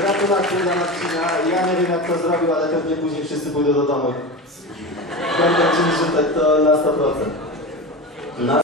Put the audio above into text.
Gratulacje dla Marcina. Ja nie wiem jak to zrobił, ale pewnie później wszyscy pójdą do domu. Będą czymś rzucać to na 100%. Na